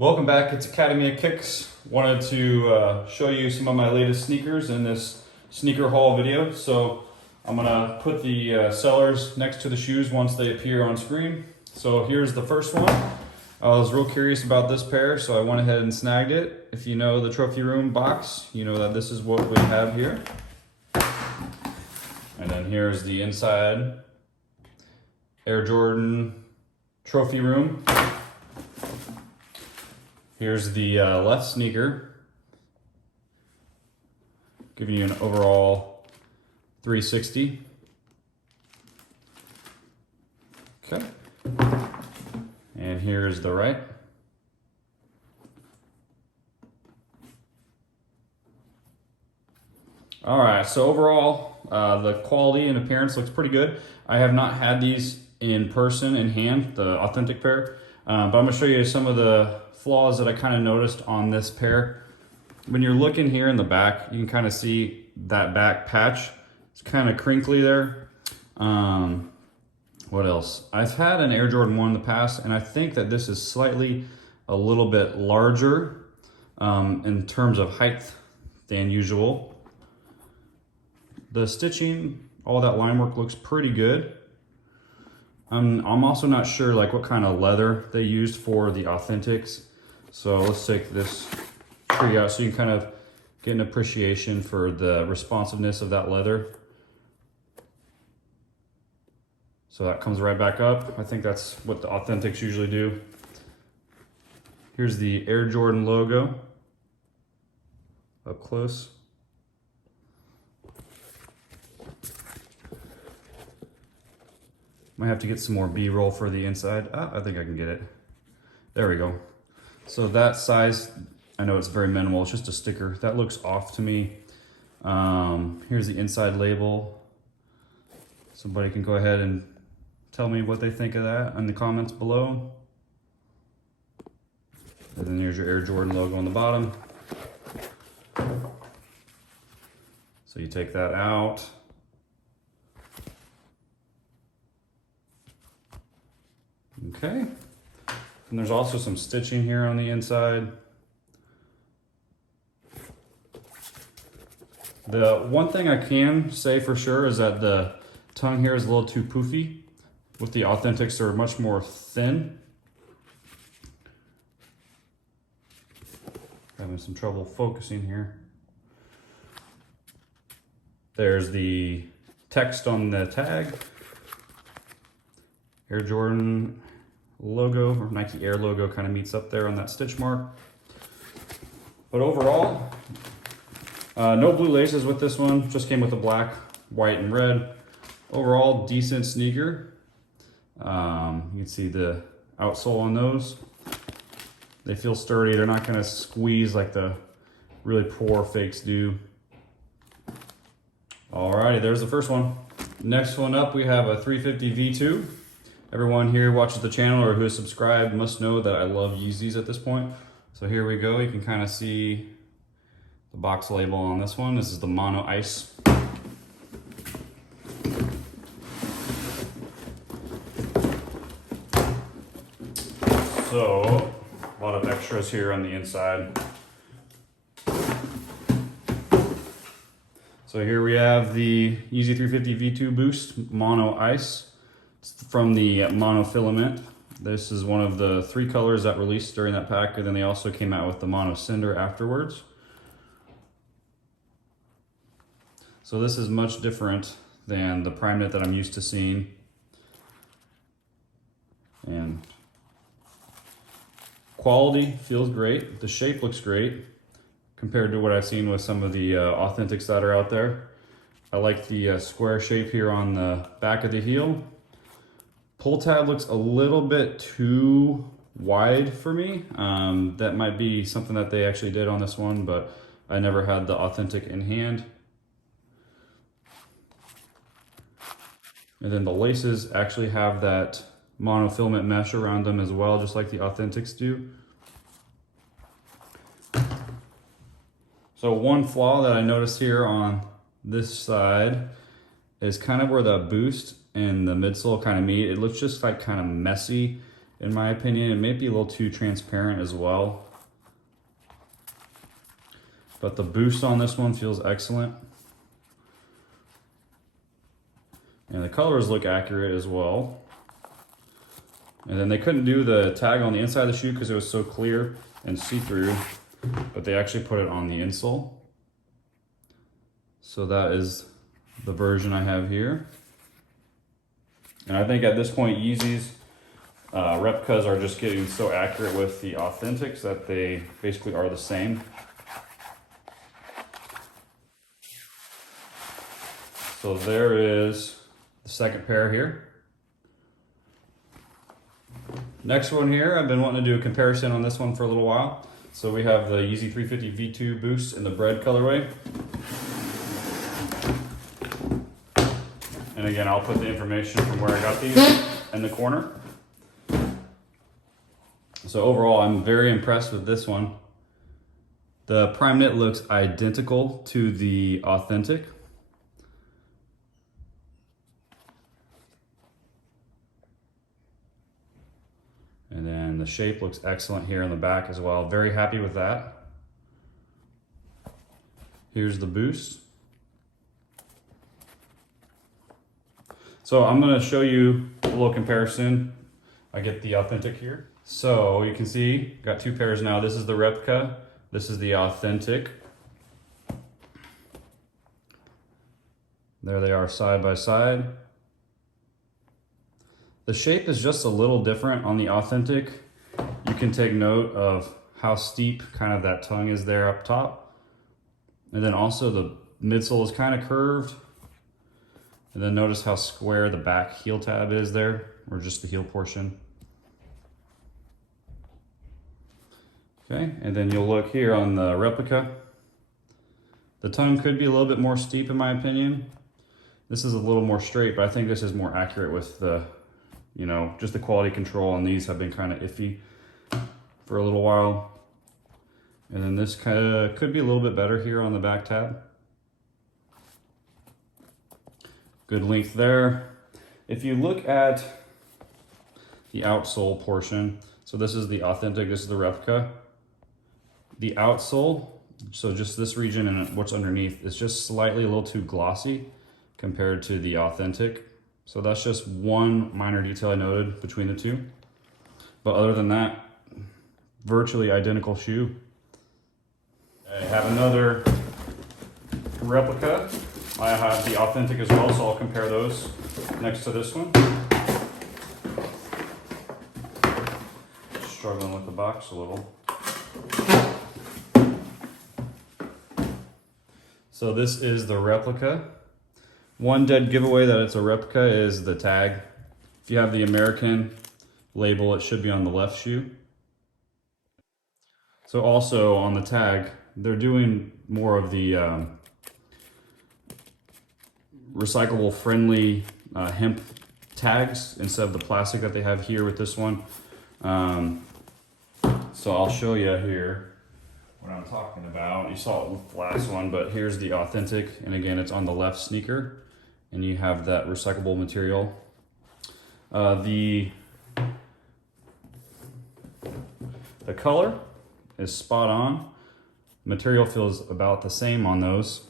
Welcome back, it's Academy of Kicks. Wanted to show you some of my latest sneakers in this sneaker haul video. So I'm gonna put the sellers next to the shoes once they appear on screen. So here's the first one. I was real curious about this pair, so I went ahead and snagged it. If you know the trophy room box, you know that this is what we have here. And then here's the inside Air Jordan trophy room. Here's the left sneaker, giving you an overall 360. Okay. And here's the right. All right, so overall, the quality and appearance looks pretty good. I have not had these in person, in hand, the authentic pair, but I'm gonna show you some of the flaws that I kind of noticed on this pair. When you're looking here in the back, you can kind of see that back patch. It's kind of crinkly there. What else? I've had an Air Jordan 1 in the past, and I think that this is slightly a little bit larger in terms of height than usual. The stitching, all that line work looks pretty good. I'm also not sure like what kind of leather they used for the authentics. So let's take this tree out so you can kind of get an appreciation for the responsiveness of that leather. So that comes right back up. I think that's what the authentics usually do. Here's the Air Jordan logo up close. Might have to get some more B-roll for the inside. I think I can get it. There we go. So that size, I know it's very minimal, it's just a sticker. That looks off to me. Here's the inside label. Somebody can go ahead and tell me what they think of that in the comments below. And then here's your Air Jordan logo on the bottom. So you take that out. Okay. And there's also some stitching here on the inside. The one thing I can say for sure is that the tongue here is a little too poofy. With the authentics, they're much more thin. Having some trouble focusing here. There's the text on the tag. Air Jordan logo, or Nike Air logo, kind of meets up there on that stitch mark. But overall, no blue laces with this one, just came with the black, white, and red. Overall, decent sneaker. You can see the outsole on those. They feel sturdy, they're not gonna squeeze like the really poor fakes do. Alrighty, there's the first one. Next one up, we have a 350 V2. Everyone here watches the channel or who is subscribed must know that I love Yeezys at this point. So here we go. You can kind of see the box label on this one. This is the Mono Ice. So a lot of extras here on the inside. So here we have the Yeezy 350 V2 Boost Mono Ice. It's from the monofilament. This is one of the 3 colors that released during that pack, and then they also came out with the mono cinder afterwards. So this is much different than the prime knit that I'm used to seeing. And quality feels great. The shape looks great compared to what I've seen with some of the authentics that are out there. I like the square shape here on the back of the heel. Pull tab looks a little bit too wide for me. That might be something that they actually did on this one, but I never had the authentic in hand. And then the laces actually have that monofilament mesh around them as well, just like the authentics do. So one flaw that I noticed here on this side is kind of where the boost and the midsole kind of meet. It looks just like kind of messy in my opinion. It may be a little too transparent as well. But the boost on this one feels excellent. And the colors look accurate as well. And then they couldn't do the tag on the inside of the shoe because it was so clear and see-through, but they actually put it on the insole. So that is the version I have here. And I think at this point, Yeezy's replicas are just getting so accurate with the authentics that they basically are the same. So there is the second pair here. Next one here, I've been wanting to do a comparison on this one for a little while. So we have the Yeezy 350 V2 Boost in the Bred colorway. And again, I'll put the information from where I got these in the corner. So overall, I'm very impressed with this one. The prime knit looks identical to the authentic. And then the shape looks excellent here in the back as well. Very happy with that. Here's the boost. So I'm gonna show you a little comparison. I get the authentic here. So you can see, got two pairs now. This is the replica, this is the authentic. There they are side by side. The shape is just a little different on the authentic. You can take note of how steep kind of that tongue is there up top. And then also the midsole is kind of curved. And then notice how square the back heel tab is there, or just the heel portion. Okay, and then you'll look here on the replica. The tongue could be a little bit more steep in my opinion. This is a little more straight, but I think this is more accurate with the, you know, just the quality control on these have been kind of iffy for a little while. And then this kind of could be a little bit better here on the back tab. Good length there. If you look at the outsole portion, so this is the authentic, this is the replica. The outsole, so just this region and what's underneath, is just slightly a little too glossy compared to the authentic. So that's just one minor detail I noted between the two. But other than that, virtually identical shoe. I have another replica. I have the authentic as well, so I'll compare those next to this one. Struggling with the box a little. So this is the replica. One dead giveaway that it's a replica is the tag. If you have the American label, it should be on the left shoe. So also on the tag, they're doing more of the recyclable friendly hemp tags instead of the plastic that they have here with this one. So I'll show you here what I'm talking about. You saw it with the last one, but here's the authentic. And again, it's on the left sneaker and you have that recyclable material. The color is spot on. Material feels about the same on those.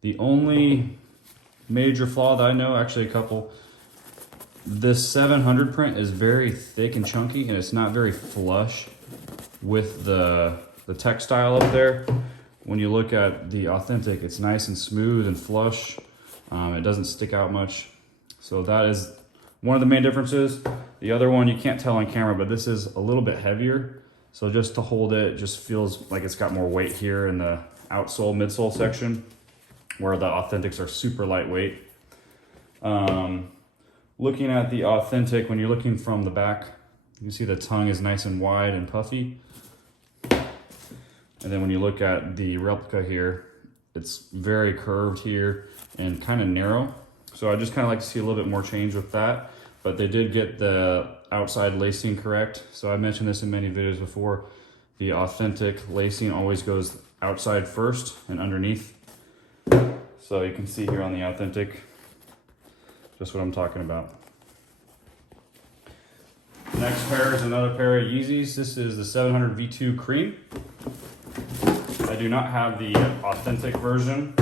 The only major flaw that I know, actually a couple, this 700 print is very thick and chunky and it's not very flush with the textile up there. When you look at the authentic, it's nice and smooth and flush. It doesn't stick out much. So that is one of the main differences. The other one you can't tell on camera, but this is a little bit heavier. So just to hold it, just feels like it's got more weight here in the outsole, midsole section, where the authentics are super lightweight. Looking at the authentic, when you're looking from the back, you can see the tongue is nice and wide and puffy. And then when you look at the replica here, it's very curved here and kind of narrow. So I just kind of like to see a little bit more change with that. But they did get the outside lacing correct. So I mentioned this in many videos before. The authentic lacing always goes outside first and underneath. So you can see here on the authentic, just what I'm talking about. Next pair is another pair of Yeezys. This is the 700 V2 Cream. I do not have the authentic version.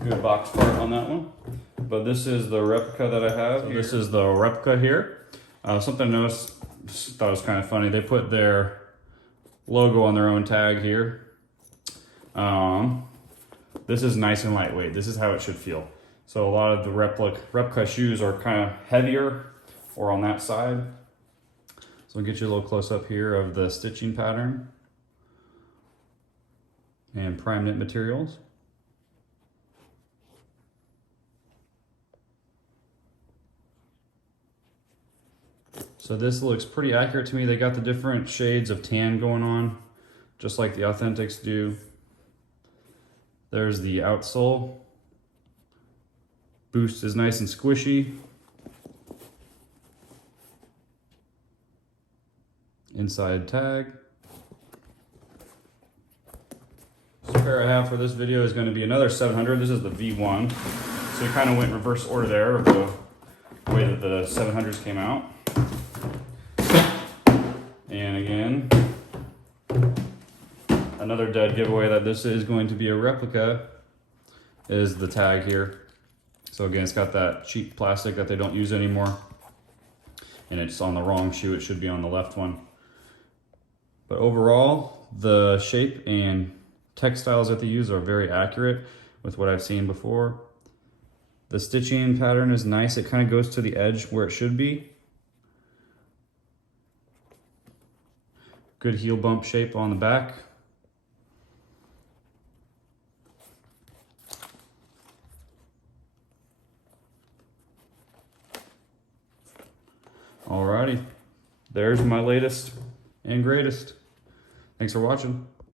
Good box part on that one. But this is the replica that I have. So this is the replica here. Something I noticed, thought was kind of funny. They put their logo on their own tag here. This is nice and lightweight. This is how it should feel. So a lot of the replica shoes are kind of heavier or on that side. So I'll get you a little close up here of the stitching pattern and prime knit materials. So this looks pretty accurate to me. They got the different shades of tan going on, just like the Authentics do. There's the outsole. Boost is nice and squishy. Inside tag. This pair I have for this video is going to be another 700. This is the V1. So we kind of went in reverse order there of the way that the 700s came out. And again, another dead giveaway that this is going to be a replica is the tag here. So again, it's got that cheap plastic that they don't use anymore. And it's on the wrong shoe, it should be on the left one. But overall, the shape and textiles that they use are very accurate with what I've seen before. The stitching pattern is nice, it kind of goes to the edge where it should be. Good heel bump shape on the back. Alrighty, there's my latest and greatest. Thanks for watching.